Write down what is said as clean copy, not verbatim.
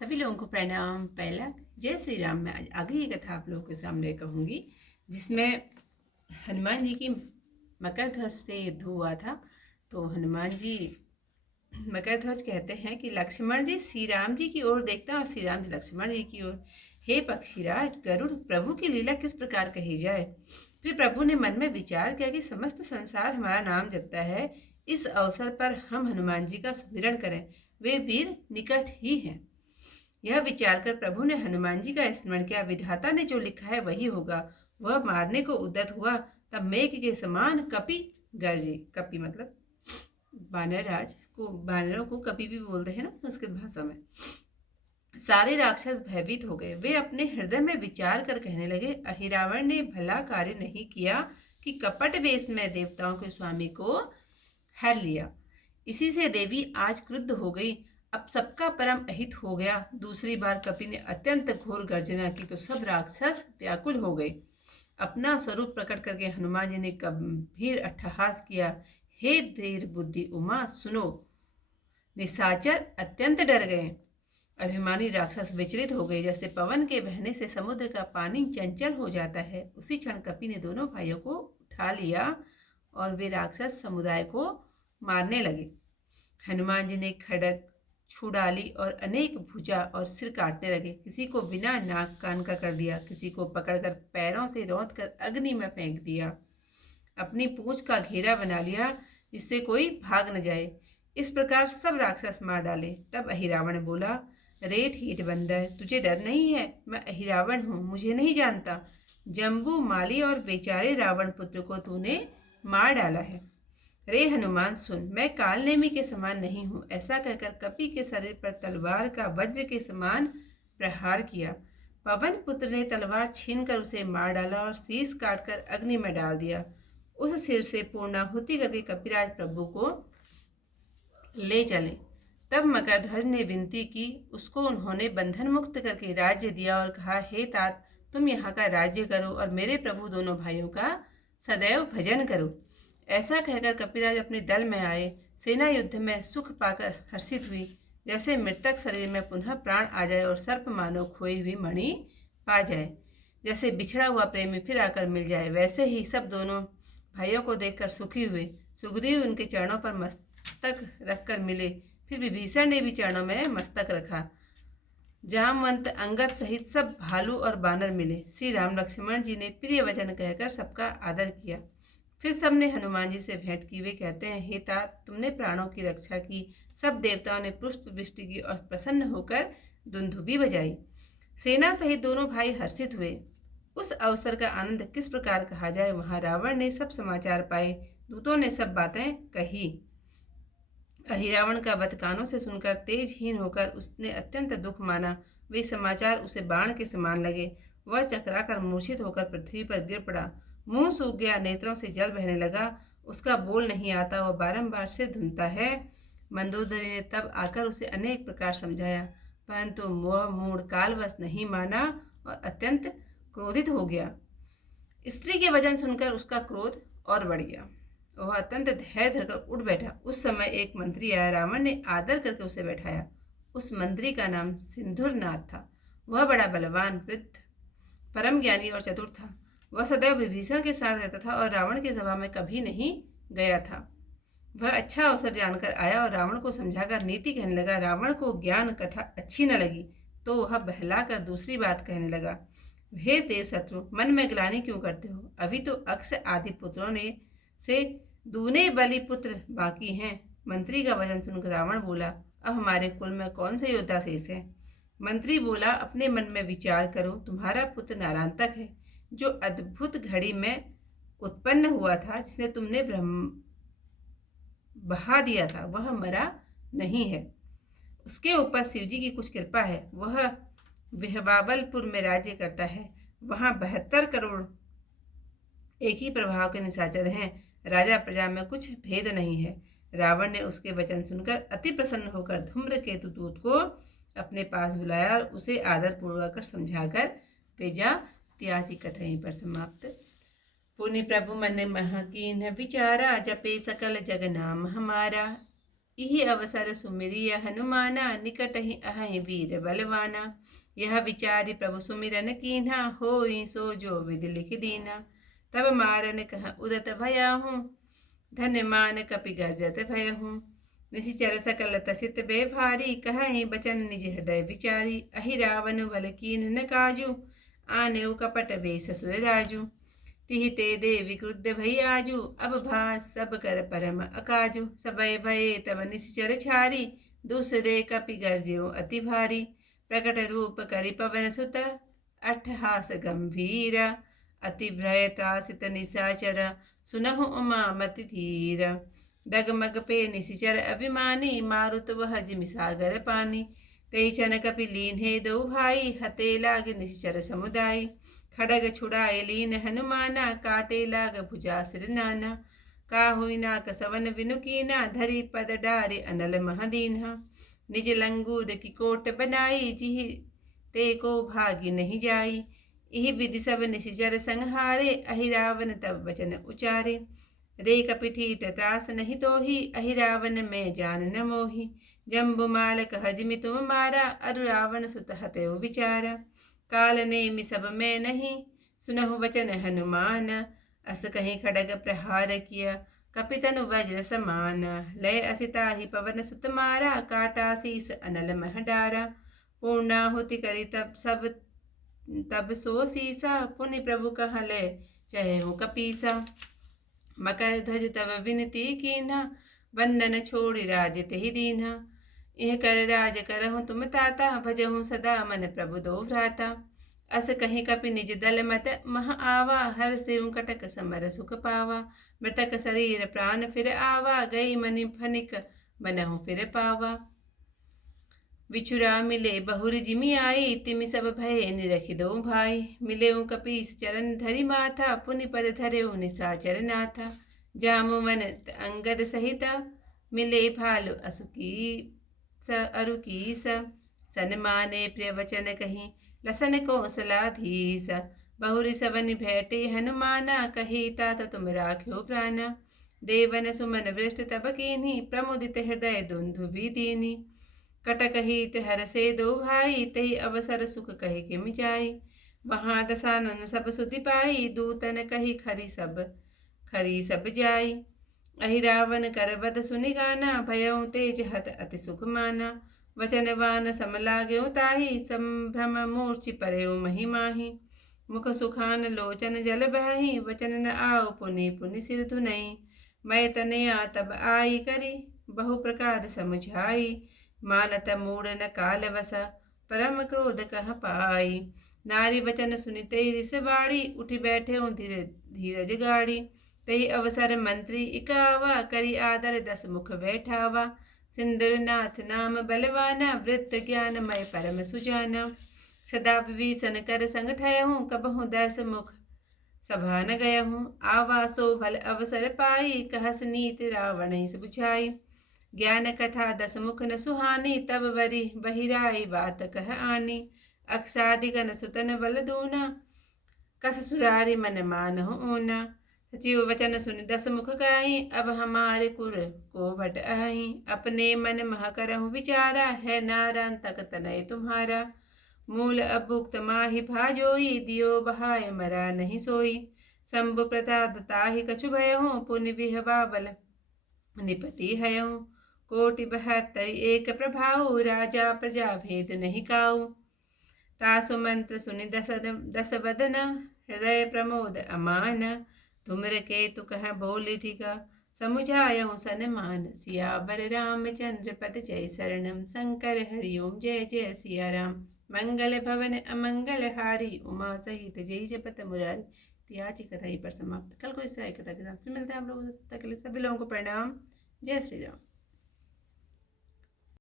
सभी लोगों को प्रणाम। पहला जय श्री राम। मैं आज आगे ये कथा आप लोगों के सामने कहूँगी जिसमें हनुमान जी की मकर ध्वज से युद्ध हुआ था। तो हनुमान जी मकर ध्वज कहते हैं कि लक्ष्मण जी श्री राम जी की ओर देखता और श्री राम जी लक्ष्मण जी की ओर। हे पक्षीराज, गरुड़ प्रभु की लीला किस प्रकार कही जाए। फिर प्रभु ने मन में विचार किया कि समस्त संसार हमारा नाम जपता है, इस अवसर पर हम हनुमान जी का सुमिरन करें, वे वीर निकट ही हैं। यह विचार कर प्रभु ने हनुमान जी का स्मरण किया। विधाता ने जो लिखा है वही होगा। वह मारने को उद्यत हुआ, तब मेघ के समान कपि गरजे। कपि मतलब बानर राज को, बानरों को कपि भी बोलते हैं ना संस्कृत भाषा में। सारे राक्षस भयभीत हो गए। वे अपने हृदय में विचार कर कहने लगे, अहिरावण ने भला कार्य नहीं किया कि कपट वेश में देवताओं के स्वामी को हर लिया। इसी से देवी आज क्रुद्ध हो गई। अब सबका परम अहित हो गया। दूसरी बार कपि ने अत्यंत घोर गर्जना की तो सब राक्षस व्याकुल हो गए। अपना स्वरूप प्रकट करके हनुमान जी ने गंभीर अट्टहास किया, हे धीर बुद्धि उमा सुनो। निशाचर अत्यंत डर गए। अभिमानी राक्षस विचलित हो गए। जैसे पवन के बहने से समुद्र का पानी चंचल हो जाता है, उसी क्षण कपि ने दोनों भाइयों को उठा लिया और वे राक्षस समुदाय को मारने लगे। हनुमान जी ने खड्ग, छुड़ाली और अनेक भुजा और सिर काटने लगे। किसी को बिना नाक कान का कर दिया, किसी को पकड़कर पैरों से रौंद कर अग्नि में फेंक दिया। अपनी पूंछ का घेरा बना लिया जिससे कोई भाग न जाए। इस प्रकार सब राक्षस मार डाले। तब अहिरावण बोला, रे ठीठ बंदर, तुझे डर नहीं है? मैं अहिरावण हूँ, मुझे नहीं जानता। जम्बू, माली और बेचारे रावण पुत्र को तूने मार डाला है। रे हनुमान सुन, मैं कालनेमी के समान नहीं हूँ। ऐसा कहकर कपि के शरीर पर तलवार का वज्र के समान प्रहार किया। पवन पुत्र ने तलवार छीनकर उसे मार डाला और शीश काटकर अग्नि में डाल दिया। उस सिर से पूर्णाहुति करके कपिराज प्रभु को ले चले। तब मकरध्वज ने विनती की। उसको उन्होंने बंधन मुक्त करके राज्य दिया और कहा, हे तात, तुम यहाँ का राज्य करो और मेरे प्रभु दोनों भाइयों का सदैव भजन करो। ऐसा कहकर कपिराज अपने दल में आए। सेना युद्ध में सुख पाकर हर्षित हुई। जैसे मृतक शरीर में पुनः प्राण आ जाए और सर्प मानो खोई हुई मणि पा जाए। जैसे बिछड़ा हुआ प्रेमी फिर आकर मिल जाए, वैसे ही सब दोनों भाइयों को देखकर सुखी हुए। सुग्रीव उनके चरणों पर मस्तक रखकर मिले। फिर विभीषण ने भी चरणों में मस्तक रखा। जामवंत, अंगद सहित सब भालू और बानर मिले। श्री राम लक्ष्मण जी ने प्रिय वचन कहकर सबका आदर किया। फिर सबने हनुमान जी से भेंट की। वे कहते हैं, हे तात, तुमने प्राणों की रक्षा की। सब देवताओं ने पुष्प वृष्टि की और प्रसन्न होकर दुंदुभी बजाई। सेना सहित दोनों भाई हर्षित हुए। उस अवसर का आनंद किस प्रकार कहा जाए। वहां रावण ने सब समाचार पाए। दूतों ने सब बातें कही। अहिरावण का वध कानों से सुनकर तेजहीन होकर उसने अत्यंत दुख माना। वे समाचार उसे बाण के समान लगे। वह चकराकर मूर्छित होकर पृथ्वी पर गिर पड़ा। मुंह सूख गया, नेत्रों से जल बहने लगा। उसका बोल नहीं आता, वह बारंबार सिर धुनता है। मंदोदरी ने तब आकर उसे अनेक प्रकार समझाया, परंतु वह मूढ़ कालवश नहीं माना और अत्यंत क्रोधित हो गया। स्त्री के वचन सुनकर उसका क्रोध और बढ़ गया। वह अत्यंत धैर्य धरकर उठ बैठा। उस समय एक मंत्री आया। रावण ने आदर करके उसे बैठाया। उस मंत्री का नाम सिंधुरनाथ था। वह बड़ा बलवान, वृद्ध, परम ज्ञानी और चतुर था। वह सदैव विभीषण के साथ रहता था और रावण की सभा में कभी नहीं गया था। वह अच्छा अवसर जानकर आया और रावण को समझाकर नीति कहने लगा। रावण को ज्ञान कथा अच्छी न लगी तो वह बहलाकर दूसरी बात कहने लगा, हे देव शत्रु, मन में ग्लानि क्यों करते हो? अभी तो अक्ष आदि पुत्रों ने से दूने बलि पुत्र बाकी हैं। मंत्री का वचन सुनकर रावण बोला, अब हमारे कुल में कौन से योद्धा शेष है? मंत्री बोला, अपने मन में विचार करो। तुम्हारा पुत्र नारांतक है, जो अद्भुत घड़ी में उत्पन्न हुआ था, जिसने तुमने ब्रह्म बहा दिया था, वह मरा नहीं है। उसके ऊपर शिवजी की कुछ कृपा है। वह विहबाबलपुर में राज्य करता है। वहां 72 करोड़ एक ही प्रभाव के निशाचर हैं। राजा प्रजा में कुछ भेद नहीं है। रावण ने उसके वचन सुनकर अति प्रसन्न होकर धूम्रकेतु दूत को अपने पास बुलाया और उसे आदर पूर्वक समझाकर भेजा। त्याजी कथा यहीं पर समाप्त। पुनि प्रभु मन महकीन विचारा, जपे सकल जग नाम हमारा। यही अवसर सुमिरिय हनुमाना, निकट ही अहि वीर बलवाना। यह विचारी प्रभु सुमिरन कीन्हा, होई सो जो विधि लिख दीना। तब मारन कह उदत भयाहूँ, धन्य मान कपि गर्जत भयहूँ। निशिचर सकल तसित बे भारी, कहि बचन निज हृदय विचारी। अहि रावण बल कीन न काजू, आनेऊ कपट बेस सुर राजू। तिहि ते देवी क्रुद्ध भई आजू, अब भास सब कर परम अकाजू। सबय भये तब निशिचर छारी, दूसरे कपि गर्ज्यो अति भारी। प्रकट रूप करि पवन सुत, अट्ठहास गंभीर। अति भय त्रासित निशाचर, सुनहु उमा मति धीर। डगमग पे निशिचर अभिमानी, मारुत वह जिमि सागर पानी। तई चन कपि लीन्हे दो भाई, हते लाग निशिचर समुदाय। खड़ग छुड़ाए लीन हनुमाना, काटे लाग भुजा सिर नाना। काहुई नाक सवन विनु कीना, धरी पद डारे अनल महदीन्हा। निज लंगूर की कोट बनाई, जिहि ते को भागी नहीं जाई। इहि विधि सब निशिचर संहारे, अहि रावण तब वचन उचारे। रे कपिठीट त्रास नहीं तोही, अहि रावण में जान न मोही। जम्बु माल कह जिमि तुम मारा, अरु रावण सुत हतयो विचारा। काल नेमि सब में नहीं, सुनहु वचन हनुमान। अस कहीं खड़ग प्रहार किया, कपितनु वज्र समान। लय असिताहि पवन सुत मारा, काटा शीस अनल मह डारा। पूर्णाहुति करी तब सो सीसा, पुनि प्रभु कह ले चहे हूँ कपीसा। मकर ध्वज तब विनती कीन्हा, वंदन छोड़ि राज तेहि दीन्हा। यह कर राज करहु तुम ताता, भजहु सदा मन प्रभु दो भ्राता। अस कहीं कपि निज दल मत मह आवा, हर सिउ कटक समर सुख पावा। मृतक शरीर प्राण फिर आवा, गई मनि फनिक बनहु फिर पावा। विछुरा मिले बहुर जिमि आई, तिमि सब भये निरखि दो भाई। मिलेउ कपीस चरण धरि माथा, पुनि पद धरेउ निशाचर नाथा। जामुवन अंगद सहित, मिले भालु अरुकीस। सन्माने प्रिय वचन कहीं, लसन कौशलाधीस। बहुरि सवनि भेटे हनुमाना, कही तात तुम राख्यो प्राणा। देवन सुमन वृष्ट तब कीन्ही, प्रमुदित हृदय दुंदुभि दीनी। कटक हित हर से दो भाई, तही अवसर सुख कही किमि जाई। वहाँ दसानन सब सुधि पाई, दूतन कही खरी सब जाई। अहि रावण कर वध सुनि गाना, भयउ तेज हत अति सुख माना। वचनवान सम लाग्यो ताहि, संभ्रम मूर्छि परेउ महि माहि। मुख सुखान लोचन जल बहि, वचन न आओ पुनि पुनि सिर धुनई। मैं तनया तब आई करी, बहु प्रकार समुझाई। मानत मूड न काल वसा, परम क्रोध कह पाई। नारी वचन सुनिते रिस बाड़ी, उठि बैठे धीरज गाड़ी। तही अवसर मंत्री इकावा, करी आदर 10 मुख बैठावा। सिंदूर नाथ नाम बलवाना, वृत्त ज्ञान मय परम सुजाना। सदा विभीषण कर संग ठयहूँ, कबहु 10 मुख सभा न गयहूँ। आवासो भल अवसर पाई, कहस नीति रावण हिस बुझाई। ज्ञान कथा 10 मुख न सुहानी, तब वरि बहिराई बात कह आनी। अक्षादिगन सुतन बल दूना, कस सुरारी मन मानहु ऊना। सचिव वचन सुनि 10 मुख गाई, अब हमारे कुर को भट आही। अपने मन मह करहु विचारा, है नारायण तक तनय तुम्हारा। मूल अभुक्त माहि भाजोई, दियो बहाय मरा नहीं सोई। शंभु प्रसाद ताहि कछु भयहु, पुनि विहवा बल निपति हयहु। कोटि 72 एक प्रभाऊ, राजा प्रजा भेद नहीं काऊ। तासु मंत्र सुनि 10 बदना, हृदय प्रमोद अमान। तुमर के तु कह बोली ठिका, समुझायहु सनमान। सियावर रामचंद्र पद जय शरणम, शंकर हरिओम जय जय सिया राम। मंगल भवन अमंगल हारी, उमा सहित जय जपत मुरारी। आज की कथा यहीं पर समाप्त। कल को इस कथा के साथ फिर मिलते हैं आप लोगों से। तब तक के लिए सभी लोगों को प्रणाम। जय श्री राम।